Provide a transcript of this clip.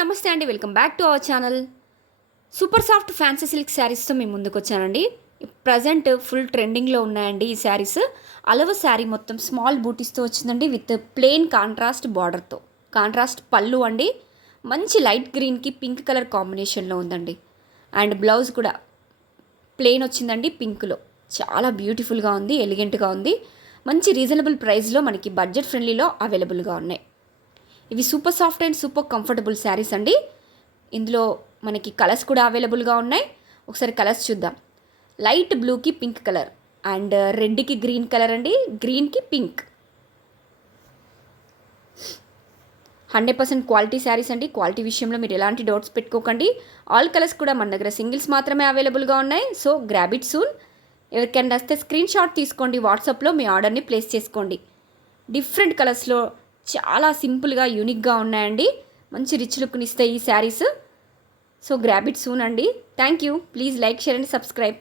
నమస్తే అండి. Welcome back to our channel. Super soft fancy silk శారీస్తో మేము ముందుకు వచ్చానండి. ప్రజెంట్ ఫుల్ ట్రెండింగ్లో ఉన్నాయండి ఈ శారీస్. అలవ శారీ మొత్తం స్మాల్ బూటీస్తో వచ్చిందండి విత్ ప్లెయిన్ కాంట్రాస్ట్ బార్డర్తో. కాంట్రాస్ట్ పళ్ళు అండి. మంచి లైట్ గ్రీన్కి పింక్ కలర్ కాంబినేషన్లో ఉందండి. అండ్ బ్లౌజ్ కూడా ప్లెయిన్ వచ్చిందండి పింక్లో. చాలా బ్యూటిఫుల్గా ఉంది, ఎలిగెంట్గా ఉంది. మంచి రీజనబుల్ ప్రైస్లో మనకి బడ్జెట్ ఫ్రెండ్లీలో అవైలబుల్గా ఉన్నాయి. ఇవి super soft and super comfortable saris అండి. ఇందులో మనకి కలర్స్ కూడా అవైలబుల్గా ఉన్నాయి. ఒకసారి కలర్స్ చూద్దాం. లైట్ బ్లూకి పింక్ కలర్ అండ్ రెడ్కి గ్రీన్ కలర్ అండి. గ్రీన్కి పింక్. 100% క్వాలిటీ శారీస్ అండి. క్వాలిటీ విషయంలో మీరు ఎలాంటి డౌట్స్ పెట్టుకోకండి. ఆల్ కలర్స్ కూడా మన దగ్గర సింగిల్స్ మాత్రమే అవైలబుల్గా ఉన్నాయి. So grab it soon. ఎవరికైనా వస్తే స్క్రీన్ షాట్ తీసుకోండి. వాట్సాప్లో మీ ఆర్డర్ని ప్లేస్ చేసుకోండి. డిఫరెంట్ కలర్స్లో చాలా సింపుల్గా యూనిక్గా ఉన్నాయండి. మంచి రిచ్ లుక్ని ఇస్తాయి ఈ saris. So grab it soon అండి. Thank you. Please like, share and subscribe.